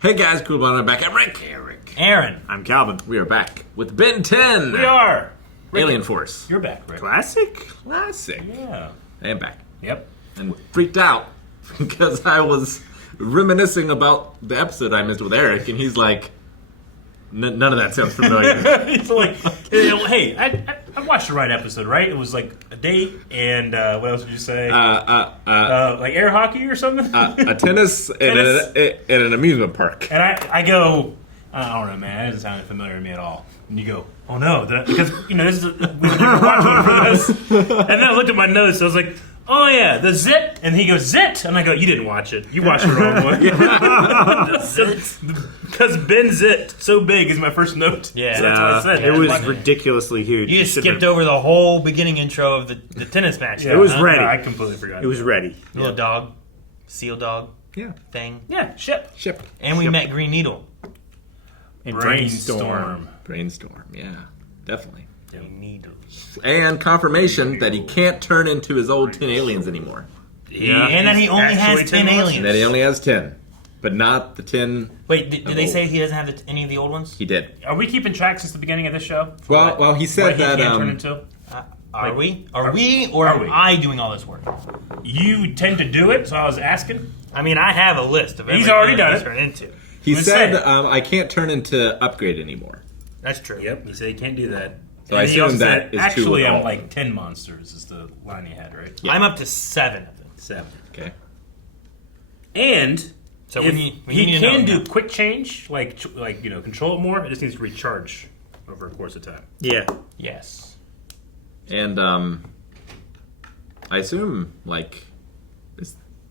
Hey guys, cool I'm back. I'm Rick. Aaron. I'm Calvin. We are back with Ben 10. We are. Alien Force. You're back, Rick. Classic? Classic. Yeah. I am back. Yep. And freaked out because I was reminiscing about the episode I missed with Eric, and he's like, none of that sounds familiar. It's like, hey, I watched the right episode, right? It was like a date, and what else did you say? Like air hockey or something? A tennis, and an amusement park. And I go, I don't know, man. That doesn't sound familiar to me at all. And you go, oh no, because this is we've never watched one for this. And then I looked at my notes. I was like, oh yeah, the Zit. And he goes, Zit. And I go, you didn't watch it. You watched the wrong one. Zit. Because Ben Zit so big is my first note. Yeah. So that's what I said. It was ridiculously huge. You just skipped over the whole beginning intro of the tennis match. Yeah, It was ready. I completely forgot. It was ready. Little dog, seal dog Yeah. thing. Yeah, ship. And we met Green Needle. And Brainstorm. Brainstorm, yeah. Definitely. Green Needle. And confirmation that he can't turn into his old 10 aliens anymore. Yeah. And that he only Actually has 10 10 aliens. That he only has 10. But not the 10 Wait, did they say he doesn't have any of the old ones? he did. Are we keeping track since the beginning of this show? Well, he said What he that... can't turn into? Are we? Or are am we? I doing all this work? You tend to do it, so I was asking. I mean, I have a list of He's everything already that done he's it. turned into. He Let's said, say it. I can't turn into upgrade anymore. That's true. Yep, he said he can't do that. So I And he assume also that said, is true actually, with I'm all. like 10 monsters is the line he had, right? Yeah. I'm up to 7 of them. 7. Okay. And So if we he need to can know do quick change, like control it more, it just needs to recharge over a course of time. Yeah. Yes. And I assume,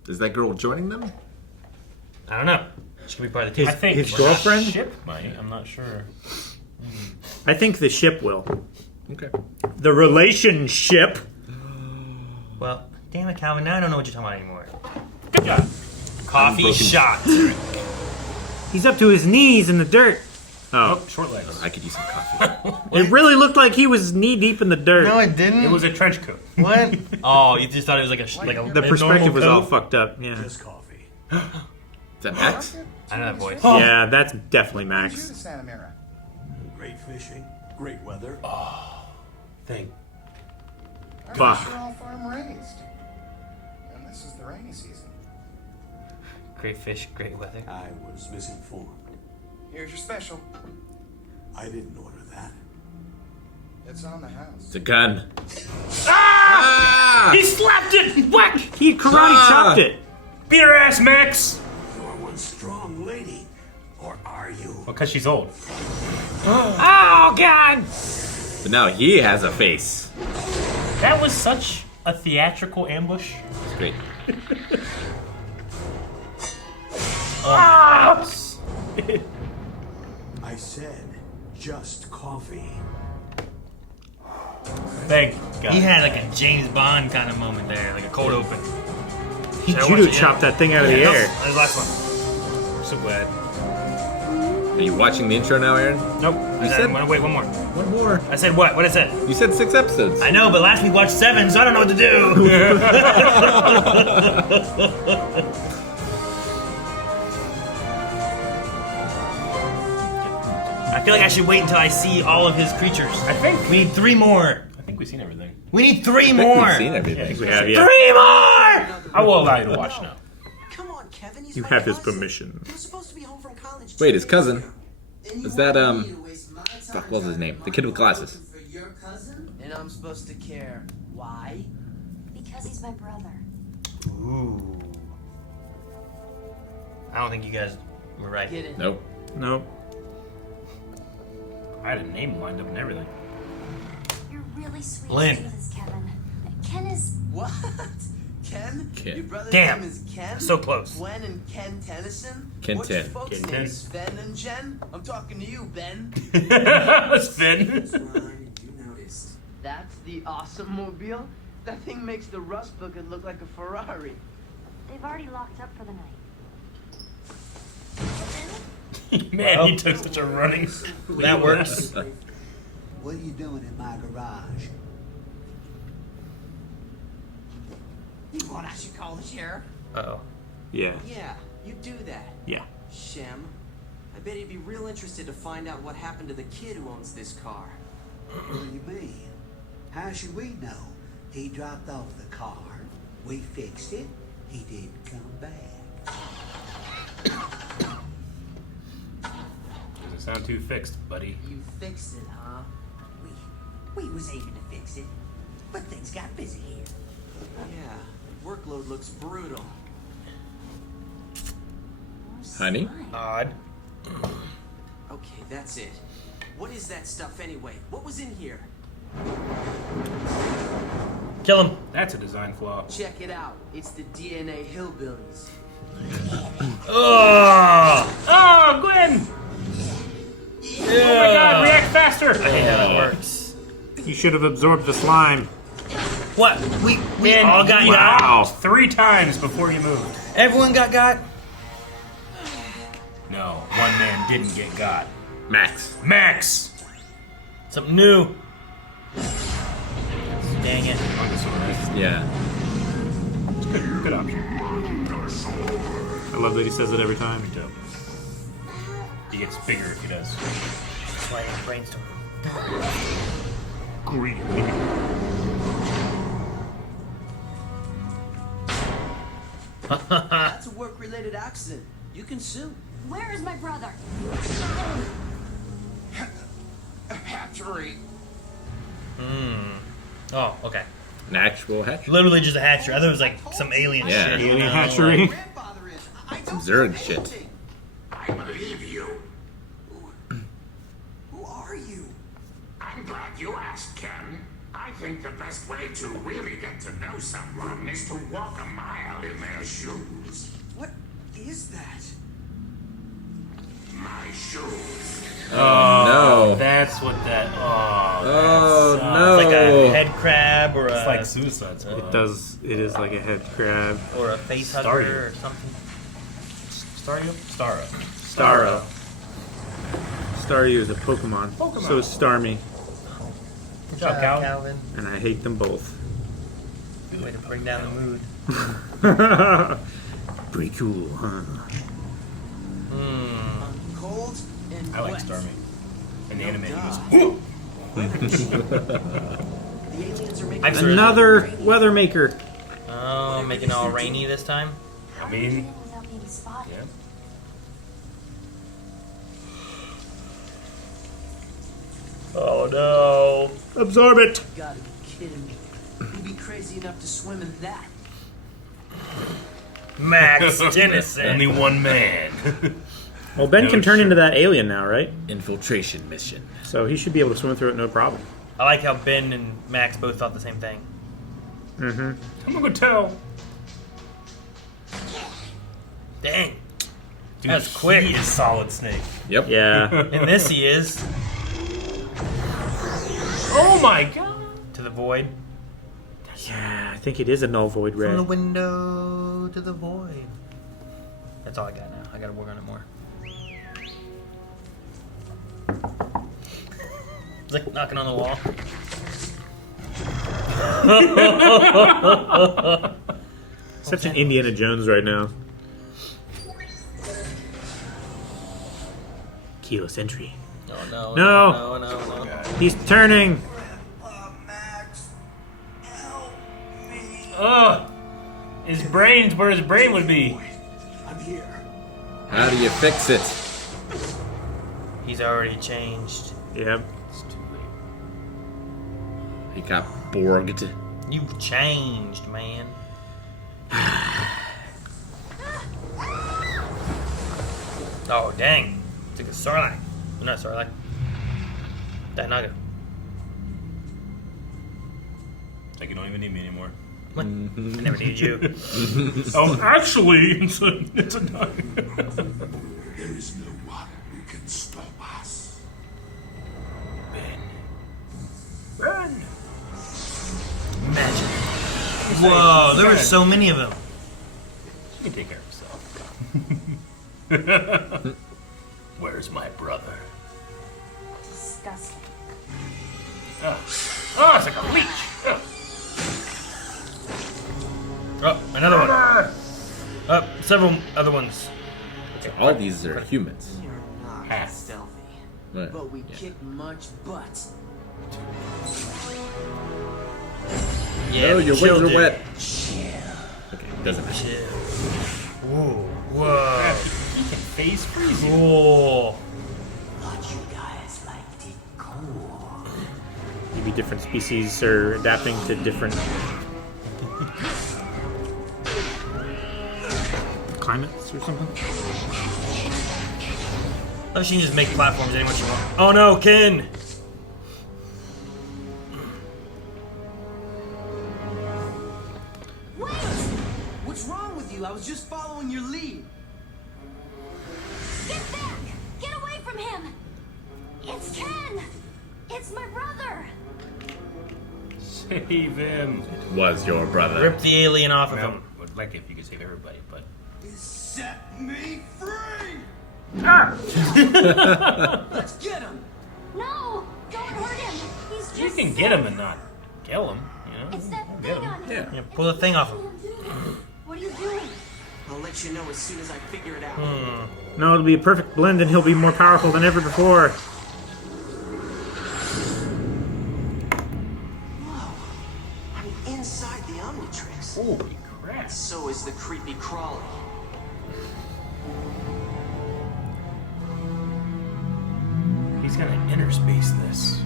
is that girl joining them? I don't know. She could be part of the team. I think his girlfriend? Ship might. I'm not sure. I think the ship will. Okay. The relationship. Well, damn it, Calvin. Now I don't know what you're talking about anymore. Good job. Coffee Unbroken. shot. He's up to his knees in the dirt. Oh. Oh, short legs. I could use some coffee. It really looked like he was knee deep in the dirt. No, it didn't. It was a trench coat. What? Oh, you just thought it was like a The a perspective normal was all coat? fucked up. Yeah. Just coffee. Is that Max? I know that voice. Yeah, that's definitely Shoot Max. the Santa Mira. Great fishing, great weather. Thank. Fuck. You're all farm raised. And this is the rainy season. Great fish, great weather. I was misinformed. Here's your special. I didn't order that. It's on the house. It's a gun. He slapped it! Whack! He karate chopped it. Beat her ass, Max! You're one strong lady, or are you? Well, because she's old. Oh, God! But now he has a face. That was such a theatrical ambush. It's great. I said just coffee. Thank God. He had like a James Bond kind of moment there, like a cold open. He Should I watch judo it chopped yet? that thing out of the No, air. that was the last one. I'm so glad. Are you watching the intro now, Aaron? Nope. You said- Wait, one more. One more. I said what? What I said? You said 6 episodes. I know, but last week watched 7, so I don't know what to do. I feel like I should wait until I see all of his creatures. I think We need 3 more. I think we've seen everything. We need 3 I think more. we've seen everything. We have, yeah. 3 more! I will allow you to watch now. Come on, Kevin. He's You my have his cousin. permission. He was supposed to be home from college. Wait, 2 his days cousin? ago. Is that, fuck, what was his name? The kid with glasses. For your cousin? And I'm supposed to care. Why? Because he's my brother. Ooh. I don't think you guys were right. Get it? Nope. Nope. I had a name lined up and everything. You're really sweet Lynn. to do this, Kevin. Ken is... What? Ken? Ken. Your brother's Damn. name is Ken? So close. Gwen and Ken Tennyson? Ken What's your Ten. folks' Ken names? Ten. Sven and Jen? I'm talking to you, Ben. That's Finn. You noticed. That's the awesome mobile? That thing makes the rust bucket look like a Ferrari. They've already locked up for the night. Man, he took such a running. That works. What are you doing in my garage? You want I should call the sheriff? Uh-oh. Yeah. Yeah, you do that. Yeah. Shem. I bet he'd be real interested to find out what happened to the kid who owns this car. What do you mean? How should we know? He dropped off the car. We fixed it. He didn't come back. Doesn't sound too fixed, buddy. You fixed it, huh? We was aiming to fix it, but things got busy here. Yeah, workload looks brutal. Honey? Odd. Okay, that's it. What is that stuff anyway? What was in here? Kill him. That's a design flaw. Check it out. It's the DNA hillbillies. Oh! Oh, Gwen! Oh my god, react faster! I hate how that works. You should have absorbed the slime. What? We And all got you got? got 3 times before you moved. Everyone got? No, one man didn't get got. Max. Max! Something new. Dang it. On this one, right? Yeah. Good option. I love that he says it every time. Dope. He gets bigger if he does. That's why I brainstorm. Green. That's a work-related accident. You can sue. Where is my brother? Hatchery. Oh, okay. An actual hatchery. Literally just a hatchery. I thought it was like some alien Yeah. shit. Alien hatchery. Grandfather is. I Some don't Zerg know shit. anything. I believe you. Who are you? I'm glad you asked, Ken. I think the best way to really get to know someone is to walk a mile in their shoes. What is that? My shoes. No. That's what that. Oh, Oh, that sucks. no. It's like a head crab or It's a like Suicide Squad. It is like a head crab. or a face Staryu. hugger or something. Staryu? Stara. Starro. Staryu is a Pokemon. So is Starmie. Good job, Cal. Calvin. And I hate them both. Way to bring down the mood. Pretty cool, huh? Cold and I like wet. Starmie. And the anime he goes, The aliens are making I've Another weather maker. Oh, making it all rainy this time? I mean, Without being spotted. yeah. Oh no. Absorb it. You gotta be kidding me. You'd be crazy enough to swim in that. Max Tennyson. Only one man. Well, Ben No, can turn sure. into that alien now, right? Infiltration mission. So he should be able to swim through it no problem. I like how Ben and Max both thought the same thing. Mm-hmm. I'm gonna go tell. Dang. Dude, That's quick. He is Solid Snake. Yep. Yeah. And this he is. Oh my god. To the void. Yeah, I think it is a null void ray. From the window to the void. That's all I got now. I gotta work on it more. It's like knocking on the wall. Such an Indiana Jones right now. Keyless entry. No. No. He's turning. Max, help me. Ugh. His brain's where his brain would be. I'm here. How do you fix it? He's already changed. Yep. It's too late. He got borged. You've changed, man. Oh, dang. It's like a Sarlacc. Not Sarlacc. Dianaga. Like you don't even need me anymore. What? I never needed you. Oh, actually, it's a dog. There is no one who can stop us. Run. Magic. Whoa, there were so many of them. He can take care of himself. Where's my brother? Disgusting. Oh, it's like a leech. Ugh. Oh, another one. Oh, several other ones. So all these are humans. You're not. Half. stealthy. Right. But we kick much butt. Yeah, No, we your wings killed are it. wet. Okay, doesn't matter. Chill. Whoa. Whoa. He can phase freeze you. Cool. Thought you guys liked it cool. Maybe different species are adapting to different climates or something. Oh, she can just make platforms any way she wants. Oh no, Ken! Wait! What's wrong with you? I was just following your lead. Get back! Get away from him! It's Ken! It's my brother! Save him. Was your brother. Rip the alien off of Well, him. would like it if you could save everybody, but Set me free! Let's get him. No! Don't hurt him! He's just you can sick. get him and not kill him. You know, It's that get thing him. on him. Yeah. Yeah, pull the thing off him. What are you doing? I'll let you know as soon as I figure it out. No, it'll be a perfect blend and he'll be more powerful than ever before. Whoa. I'm inside the Omnitrix. Holy crap. So is the creepy crawly. He's gonna interspace this.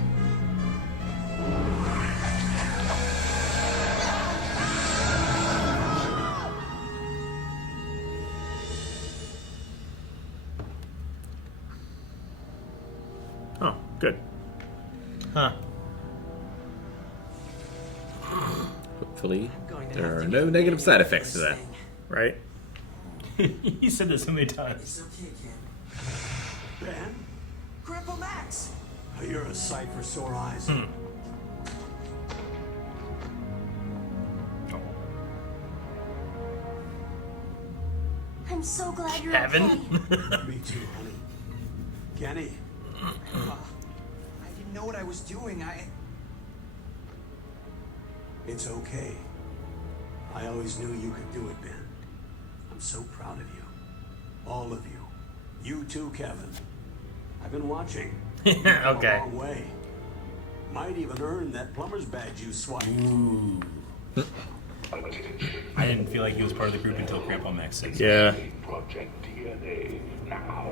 Oh, good. Huh. Hopefully, Going to there have are to no get negative rid side of effects to this that. thing. Right? He said this so many times. It's okay, Ken. Ben, Grandpa Max! you're a sight for sore eyes. I'm so glad you're Kevin? okay. Me too, honey. Kenny, I didn't know what I was doing. it's okay. I always knew you could do it, Ben. I'm so proud of you. All of you. You too, Kevin. I've been watching. You've come Okay. A long way. Might even earn that plumber's badge you swiped. I didn't feel like he was part of the group until Grandpa Max said so. Yeah. Project DNA now.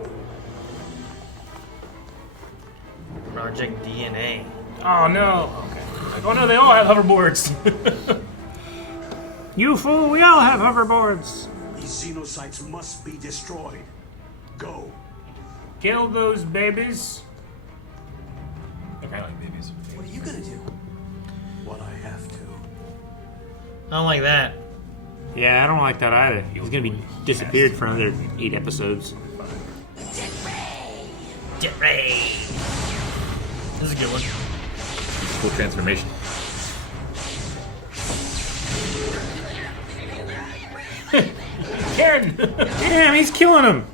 Project DNA. Oh no. Okay. Like, oh no, they all have hoverboards. You fool, we all have hoverboards. These xenocytes must be destroyed. Go. Kill those babies. I kind of like babies. What are you gonna do? What I have to. I don't like that. Yeah, I don't like that either. He's gonna be disappeared for another 8 episodes. Get ready. This is a good one. Cool transformation. Karen! Damn, he's killing him.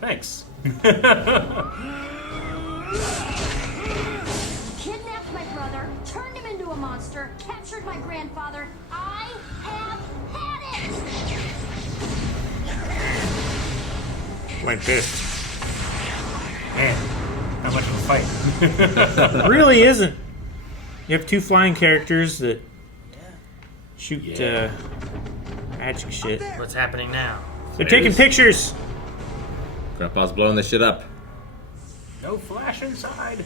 Thanks. Kidnapped my brother, turned him into a monster, captured my grandfather. I have had it! Like this. Man, not much of a fight. Really isn't. You have 2 flying characters that shoot magic shit. What's happening now? They're taking pictures. Grandpa's blowing this shit up. No flash inside.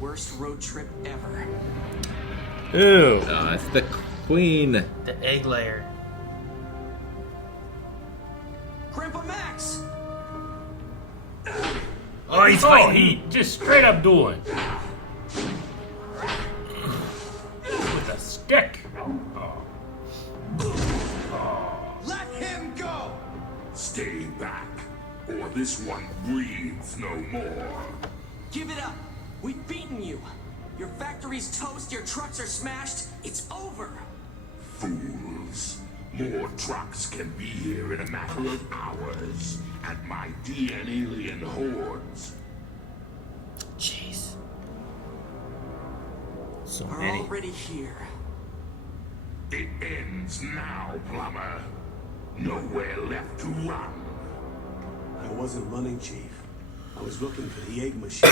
Worst road trip ever. Ooh. It's the queen. The egg layer. Grandpa Max! Oh, he's Oh, fighting. he just straight up dueling. With a stick. Let him go! Stay back, or this one breathes no more. Give it up! We've beaten you! Your factory's toast, your trucks are smashed, it's over! Fools. More trucks can be here in a matter of hours, and my DN alien hordes. Jeez. So Are many. already here. It ends now, plumber. Nowhere left to run. wasn't running, Chief. I was looking for the egg machine.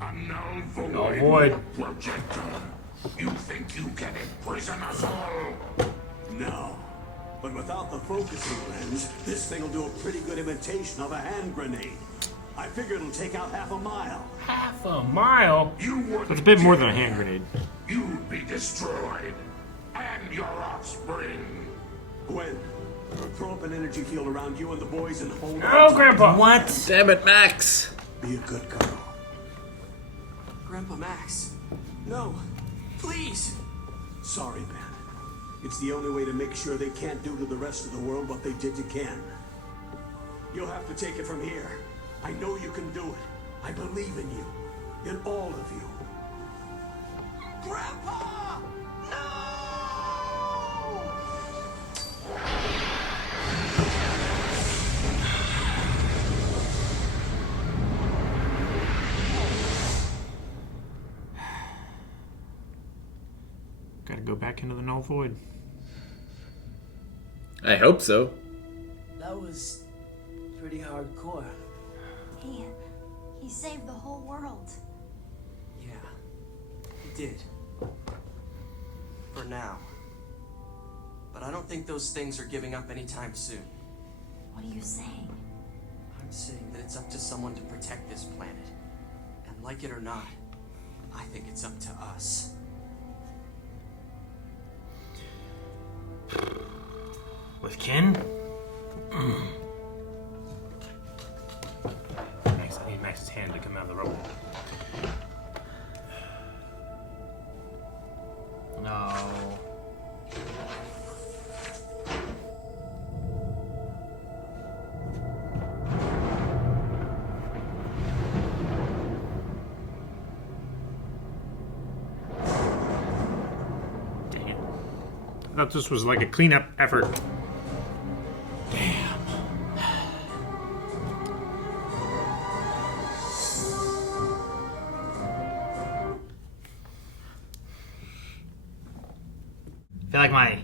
A null void. Null void. Projector. You think you can imprison us all? No. But without the focusing lens, this thing will do a pretty good imitation of a hand grenade. I figure it'll take out half a mile. Half a mile? You wouldn't. It's a bit more than a hand grenade. You'd be destroyed. And your offspring. Gwen, throw up an energy field around you and the boys and hold on. Oh, Grandpa! What? Damn it, Max! Be a good girl. Grandpa Max. No. Please. Sorry, Ben. It's the only way to make sure they can't do to the rest of the world what they did to Ken. You'll have to take it from here. I know you can do it. I believe in you. In all of you. Grandpa! No! Gotta go back into the null void. I hope so. That was pretty hardcore. He saved the whole world. Yeah, he did. For now. But I don't think those things are giving up anytime soon. What are you saying? I'm saying that it's up to someone to protect this planet. And like it or not, I think it's up to us. With Ken? I need Max's hand to come out of the rubble. No. Dang it. I thought this was like a cleanup effort. I feel like my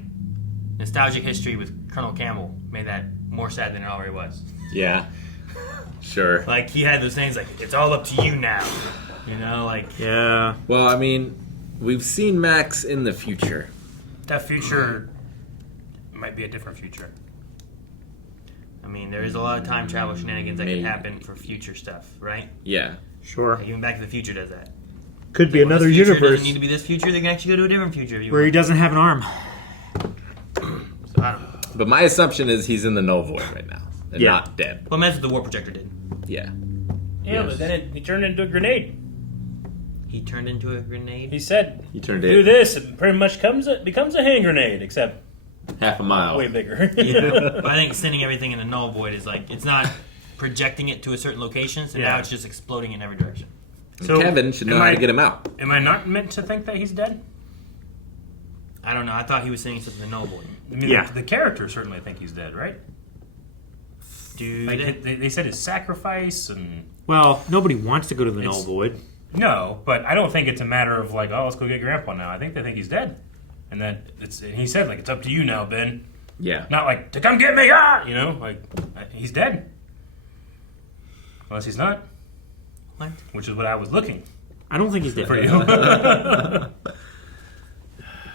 nostalgic history with Colonel Campbell made that more sad than it already was. Yeah. Sure. Like, he had those things like, it's all up to you now. You know, like... Yeah. Well, I mean, we've seen Max in the future. That future might be a different future. I mean, there is a lot of time travel shenanigans that Maybe. can happen for future stuff, right? Yeah. Sure. Like, even Back to the Future does that. Could be Well, another this future universe doesn't need to be this future. They can actually go to a different future if you where he want. doesn't have an arm. So, I don't know. But my assumption is he's in the null void right now. And Yeah. not dead. Well, that's what the War Projector did. Yeah. Yeah, Yes. but then he turned into a grenade. He turned into a He grenade? said, He turned do it this, it pretty much becomes a hand grenade, except half a mile. way bigger. Yeah. But I think sending everything in the null void is like, it's not projecting it to a certain location, so Yeah. now it's just exploding in every direction. And So, Kevin should know am how I- to get him out. Am I not meant to think that he's dead? I don't know. I thought he was sending stuff to the null void. I mean, Yeah. the characters certainly think he's dead, right? Dude. Like, they said his sacrifice and... Well, nobody wants to go to the null It's- void. No, but I don't think it's a matter of like, oh, let's go get Grandpa now. I think they think he's dead. And that and he said, like, it's up to you now, Ben. Yeah. Not like, to come get me, ah! You know, like, he's dead. Unless he's not. What? Which is what I was looking I don't think he's dead. for you.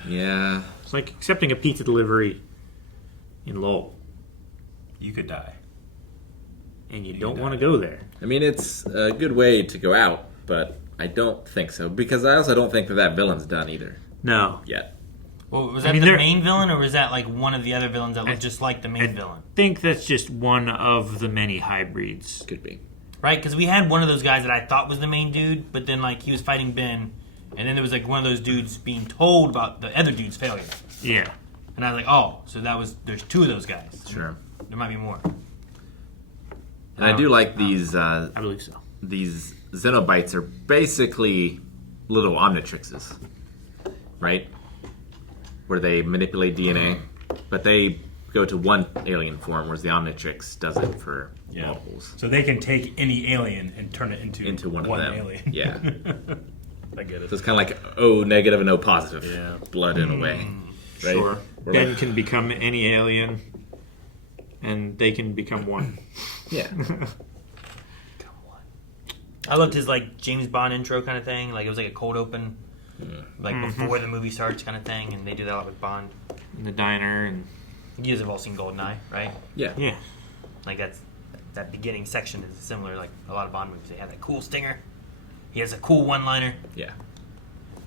Yeah. It's like accepting a pizza delivery in Lowell, You could die. and you You don't die. want to go there. I mean, it's a good way to go out, but I don't think so. Because I also don't think that villain's done either No. yet. Well, was I that mean, the there- main villain, or was that like one of the other villains that looked just like the main villain? I think that's just one of the many hybrids. Could be. Right? Because we had one of those guys that I thought was the main dude, but then like he was fighting Ben, and then there was like one of those dudes being told about the other dude's failure, Yeah. and I was like, oh, so there's two of those guys. Sure. There might be more. And I do like these I believe so. these Xenobites are basically little Omnitrixes, right? Where they manipulate DNA, but they go to one alien form, whereas the Omnitrix does it for multiples. So they can take any alien and turn it into One of them. alien. Yeah. I get it. So it's kind of like O negative and O positive Yeah. blood in a way. Right? Sure. We're Ben like- can become any alien. and they can become one. Yeah. I loved his like James Bond intro kind of thing. Like it was like a cold open, like before the movie starts kind of thing, and they do that a lot with Bond. In the diner and You guys have all seen GoldenEye, right? Yeah. yeah. Like that beginning section is similar. Like a lot of Bond movies, they have that cool stinger. He has a cool one-liner. Yeah.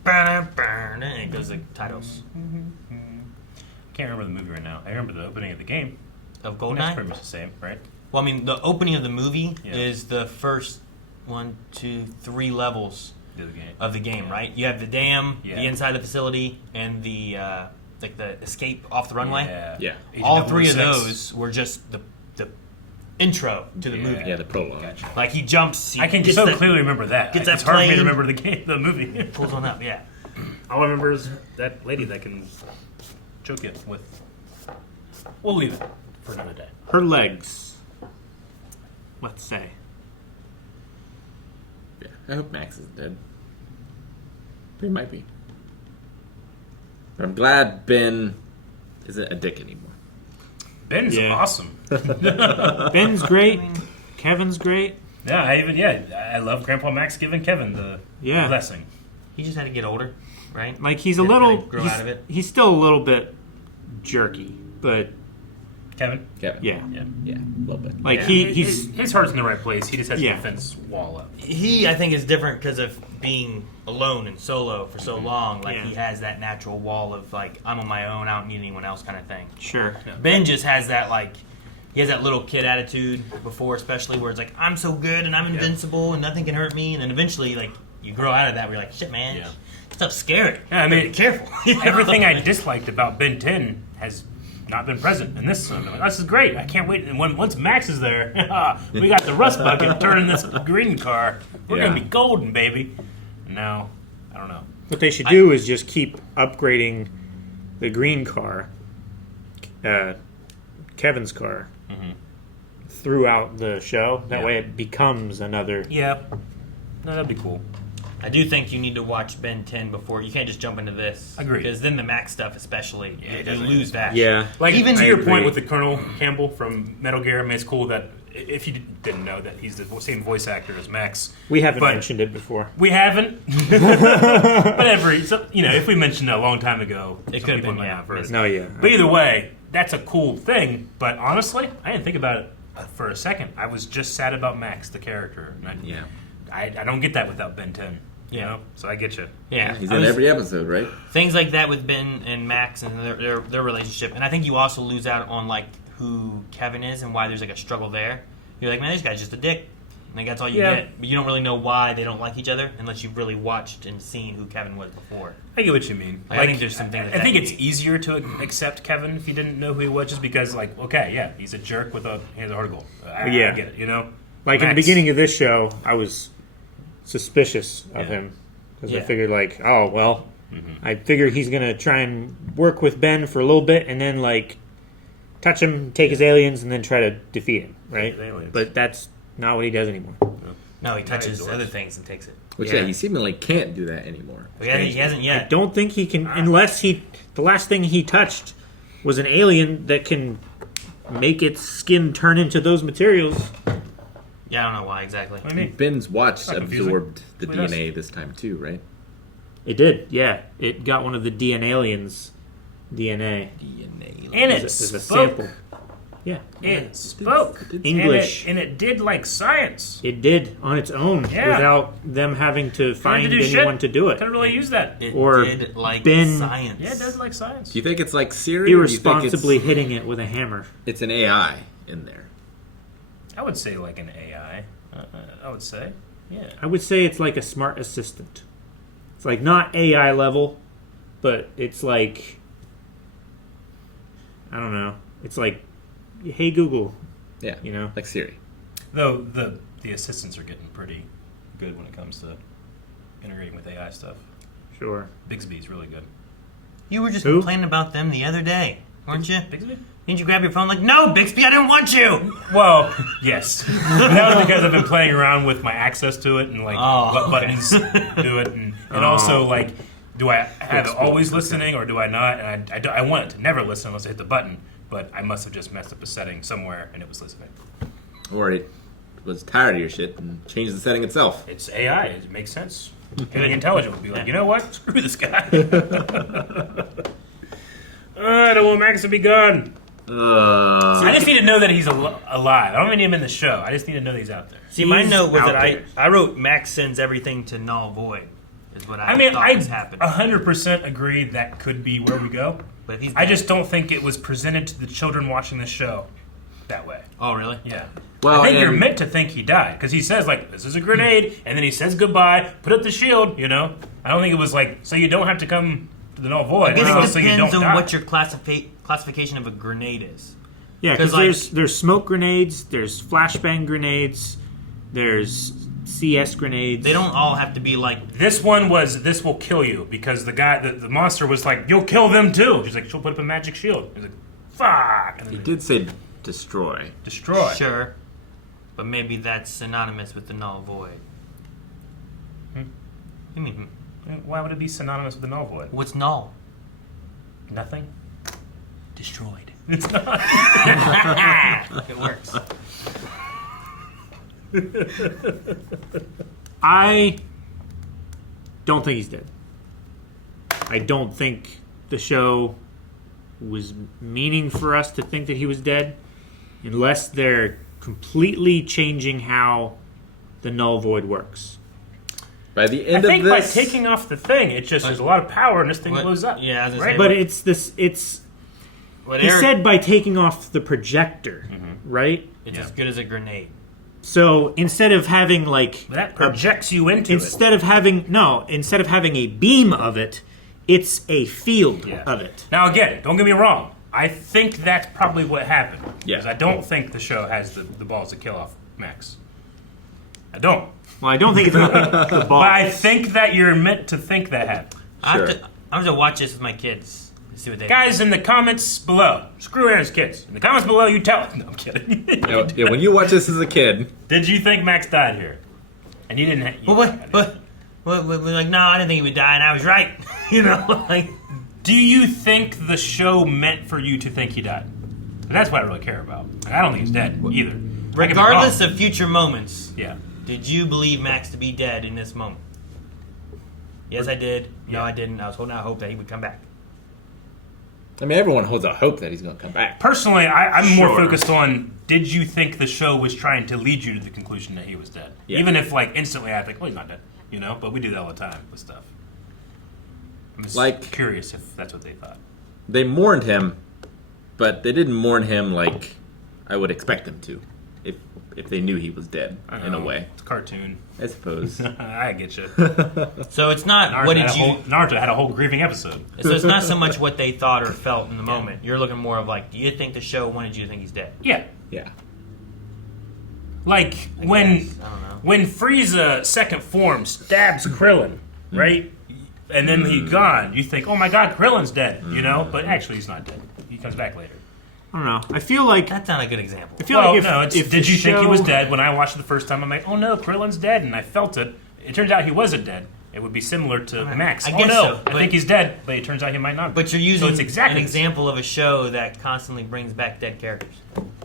And it goes like titles I can't remember the movie right now. I remember the opening of the game. of That's GoldenEye. pretty much the same, right? Well, I mean, the opening of the movie Yeah. is the first 1, 2, 3 levels The other game. of the game, Yeah. right? You have the dam, Yeah. the inside of the facility, and the like the escape off the runway. Yeah. Yeah. Agent All 3 of 006. those were just the intro to the movie. Yeah, the prologue. Gotcha. Like he jumps. He I can gets so the- clearly remember that. gets that It's hard for me to plane. remember the game, the movie. pulls on up. Yeah. All I remember is that lady that can choke you with. We'll leave it for another day. Her legs. Let's say. Yeah. I hope Max is dead. He might be. But I'm glad Ben isn't a dick anymore. Ben's Yeah. awesome. Ben's great. Kevin's great. Yeah, I love Grandpa Max giving Kevin the Yeah. blessing. He just had to get older, right? Like he's a Didn't little. really grow He's, out of it. he's still a little bit jerky, but Kevin? Kevin. yeah. Yeah, a little bit. Like Yeah, he's his heart's in the right place. He just has Yeah. the defense wall up. He, I think, is different because of being alone and solo for so long. Like Yeah. he has that natural wall of like I'm on my own, I don't need anyone else kind of thing. sure. Ben just has that like he has that little kid attitude before, especially where it's like I'm so good and I'm invincible and nothing can hurt me, and then eventually like you grow out of that where you're like shit, man, Yeah. stuff's scary. Yeah, I mean, Be careful. Everything I disliked about Ben 10 has not been present in this. I'm like, this is great. I can't wait. And once Max is there, we got the rust bucket turning this green car. We're Yeah. gonna be golden, baby. Now, I don't know. What they should do is just keep upgrading the green car, Kevin's car, throughout the show. That Yeah. way it becomes another. Yeah, no, that'd be cool. I do think you need to watch Ben 10 before you can't just jump into this. Agreed. Because then the Max stuff, especially, Yeah, it you doesn't- lose that. Yeah. Like Even to I your agree. point with the Colonel Campbell from Metal Gear, I mean, it's cool that if you didn't know that he's the same voice actor as Max. We haven't But- mentioned it before. We haven't, but if we mentioned it a long time ago, It some could have people been, might yeah. not have heard it. No, yeah. But either way, that's a cool thing. But honestly, I didn't think about it for a second. I was just sad about Max, the character. And Yeah. I don't get that without Ben 10. You Yeah. know? So I get you. Yeah. He's I in was- every episode, right? things like that with Ben and Max and their relationship. And I think you also lose out on like who Kevin is and why there's like a struggle there. You're like, man, this guy's just a dick. And like, that's all you Yeah. get. But you don't really know why they don't like each other unless you've really watched and seen who Kevin was before. I get what you mean. Like, I think there's some things I that think can it's be- easier to accept Kevin if you didn't know who he was, just because, like, okay, yeah, he's a jerk with he has a heart of gold. I Yeah. get it, you know? Like in the Max- beginning of this show, I was suspicious of Yeah. him because Yeah. I figured like, oh well, I figured he's gonna try and work with Ben for a little bit and then like touch him, take his aliens, and then try to defeat him, right? His aliens. But that's not what he does anymore. No, he touches doors. other things and takes it. Which, Yeah. yeah, he seemingly can't do that anymore. He hasn't I yet. don't think he can unless the last thing he touched was an alien that can make its skin turn into those materials. Yeah, I don't know why exactly. What do you mean? Ben's watch Not confusing. absorbed the What else? DNA this time too, right? It did, yeah. It got one of the DNA aliens' DNA DNA. And it as a spoke. sample. Yeah, It spoke. English. And it did like science. it did on its own Yeah. without them having to find Couldn't do anyone shit. to do it. Couldn't really use that. It Or did like Ben- science. Yeah, it does like science. Do you think it's like Siri? Or do you think Irresponsibly hitting it with a hammer. it's an AI in there. I would say like an AI. I would say. Yeah. I would say it's like a smart assistant. It's like not AI level, but it's like I don't know. It's like, hey Google, Yeah, you know. like Siri. Though the assistants are getting pretty good when it comes to integrating with AI stuff. Sure. Bixby's really good. You were just Who? complaining about them the other day, weren't you? Bixby? Didn't you grab your phone like, no, Bixby, I didn't want you? Well, yes. That was because I've been playing around with my access to it and like Oh, what okay. buttons do it, and also like, do I have it always listening or do I not? And I want it to never listen unless I hit the button. but I must have just messed up the setting somewhere and it was listening. Or it was tired of your shit and changed the setting itself. It's AI. It makes sense. Any intelligent would be like, you know what? Screw this guy. I don't want Max to be gone. I just need to know that he's alive. I don't even need him in the show. I just need to know that he's out there. See, my He's note was out that there. I wrote Max sends everything to null void. Is what I mean, thought I was happening. 100% agree that could be where we go. But he's I dead. just don't think it was presented to the children watching the show that way. Oh, really? Yeah. Well, I think you're and- meant to think he died because he says like, "This is a grenade," and then he says goodbye. Put up the shield. You know. I don't think it was like so you don't have to come to the null void. I guess think it was so you depends don't on die. what your classification of a grenade is. Yeah, because 'Cause, there's smoke grenades, there's flashbang grenades, there's CS grenades. They don't all have to be like. This one was this will kill you because the guy the monster was like you'll kill them too. She's like she'll put up a magic shield. He's like fuck. And then He did say destroy. destroy. Sure. But maybe that's synonymous with the null void. You mean Why would it be synonymous with the null void? what's null? Nothing. Destroyed. It's not. It works. I don't think he's dead. I don't think the show was meaning for us to think that he was dead, unless they're completely changing how the null void works. By the I end think of by this, taking off the thing, it just there's a lot of power and this thing What- blows up. yeah, I was gonna right. say, But it's this. It's What he Eric, said by taking off the projector, right? it's Yeah. as good as a grenade. So instead of having like That projects you into instead of having a beam of it, it's a field Yeah. of it. Now again, don't get me wrong. I think that's probably what happened. Yeah. Because I don't think the show has the balls to kill off Max. I don't. Well, I don't think it's the But ball. I think that you're meant to think that happened. I have Sure. to, I'm going to watch this with my kids. See what they Guys, in the comments below, screw Aaron's kids. In the comments below, you tell us. No, I'm kidding. yeah, when you watch this as a kid, Did you think Max died here? And you didn't. We're like, no, I didn't think he would die, and I was right. You know, like, Do you think the show meant for you to think he died? That's what I really care about. I don't think he's dead either. I could be regardless wrong. of future moments, Yeah. did you believe Max to be dead in this moment? Yes, I did. No, Yeah. I didn't. I was holding out hope that he would come back. I mean, everyone holds out hope that he's going to come back. Personally, I'm more Sure. focused on did you think the show was trying to lead you to the conclusion that he was dead? Yeah. Even if, like, instantly I think, well, he's not dead. You know? But we do that all the time with stuff. I'm just Like- curious if that's what they thought. They mourned him, but they didn't mourn him like I would expect them to, if they knew he was dead I don't in a know. way. It's a cartoon. I suppose. I get you. So it's not Naruto, what had did a you. whole, Naruto had a whole grieving episode. So it's not so much what they thought or felt in the moment. You're looking more of like, do you think the show wanted you to think he's dead? Yeah. Yeah. Like, guess. I don't know. when Frieza second form stabs Krillin, right? And then he's gone, you think, oh my god, Krillin's dead, you know? But actually, he's not dead. He comes back later. I don't know. I feel like That's not a good example. I feel Well, like if, no, it's, if did the you think he was show- dead? When I watched it the first time, I'm like, oh no, Krillin's dead, and I felt it. It turns out he wasn't dead. It would be similar to Max. I Oh guess no, so, I but- think he's dead, but it turns out he might not be. But you're using so it's exactly an the same. example of a show that constantly brings back dead characters.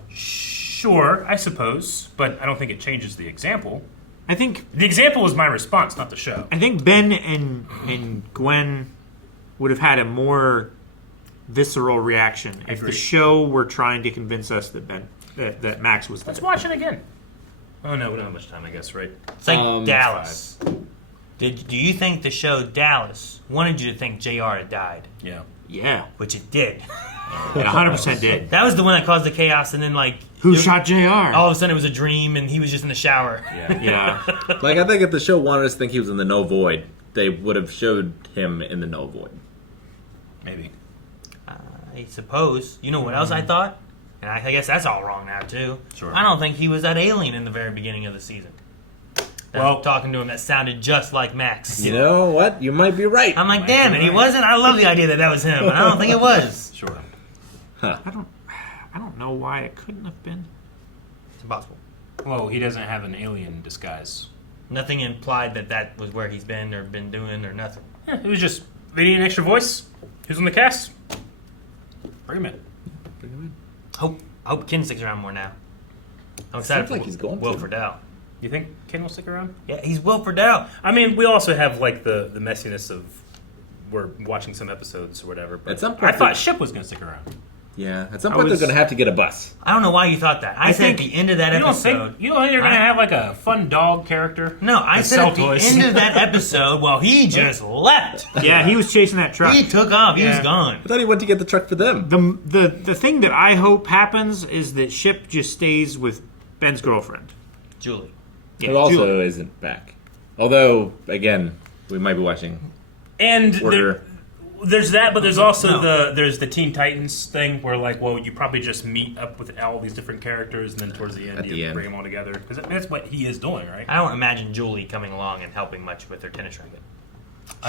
Sure, I suppose, but I don't think it changes the example. I think The example is my response, not the show. Ben and Gwen would have had a more visceral reaction if the Agreed. show were trying to convince us that Max was Let's dead. watch it again. Oh no, we don't have much time, I guess, right? It's like Dallas. Do you think the show Dallas wanted you to think JR had died? Yeah. Yeah, Which it did. it 100% did. That was the one that caused the chaos, and then like Who there- shot JR? All of a sudden, it was a dream, and he was just in the shower. Yeah. Like, I think if the show wanted us to think he was in the no void, they would have showed him in the no void. Maybe. I suppose. You know what else I thought? And I guess that's all wrong now too. Sure. I don't think he was that alien in the very beginning of the season. That Well- talking to him that sounded just like Max. You know what? You might be right. I'm like, damn it, he wasn't. I love the idea that was him. But I don't think it was. Sure. I don't know why it couldn't have been. It's impossible. Well, he doesn't have an alien disguise. Nothing implied that that was where he's been or been doing or nothing. Yeah, it was just, they need an extra voice. Who's on the cast? Bring him in. bring him in. I hope Ken sticks around more now. I'm excited Sounds like he's going Will to. Friedle. You think Ken will stick around? Yeah, he's Will Friedle. I mean, we also have like the messiness of we're watching some episodes or whatever. But At some point I thought they- Ship was going to stick around. Yeah, at some point they're going to have to get a bus. I don't know why you thought that. I said at think- the end of that You don't episode. think they're going to have like a fun dog character? No, I And said sell at the toys? end of that episode, well, he just left. Yeah, he was chasing that truck. He took off. He was Yeah. gone. I thought he went to get the truck for them. The thing that I hope happens is that Ship just stays with Ben's girlfriend. Julie. Yeah, Who also Julie. isn't back. Although, again, we might be watching And Order. there's that, but there's also No. there's the Teen Titans thing where like, well, you probably just meet up with all these different characters, and then towards the end At you the end. bring them all together because that's what he is doing, right? I don't imagine Julie coming along and helping much with her tennis racket.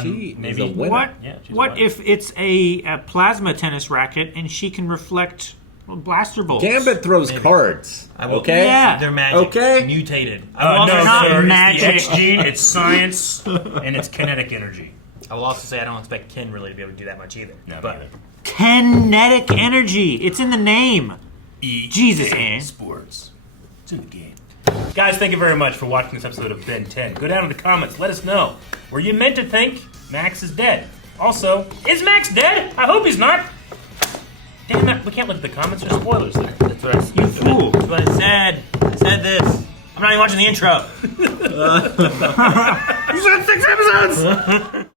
She maybe- is a winner. What? Yeah, she's What right. if it's a plasma tennis racket and she can reflect blaster bolts? Gambit throws Maybe. cards. I will, Okay? Yeah. They're magic. Okay. Mutated. I will, No, also not say, sir, magic. It's the X gene, it's science, and it's kinetic energy. I will also say I don't expect Ken really to be able to do that much either. No, but neither. Kinetic energy. It's in the name. Jesus, EA man. Sports. It's in the game. Guys, thank you very much for watching this episode of Ben 10. Go down in the comments. Let us know. Were you meant to think Max is dead? Also, is Max dead? I hope he's not. Damn it, we can't look at the comments. There's spoilers there. that's what I said. You fool. That's what I said. I said this. I'm not even watching the intro. You said 6 episodes!